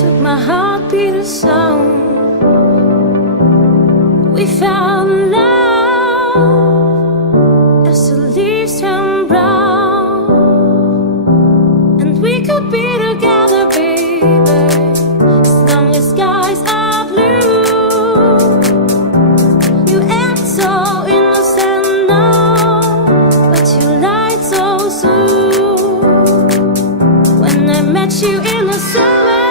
took my heartbeat a song. We found love as the leaves turn brown, and we could be together, baby, as long as skies are blue. You act so innocent now, but you lied so soon. When I met you in the summer,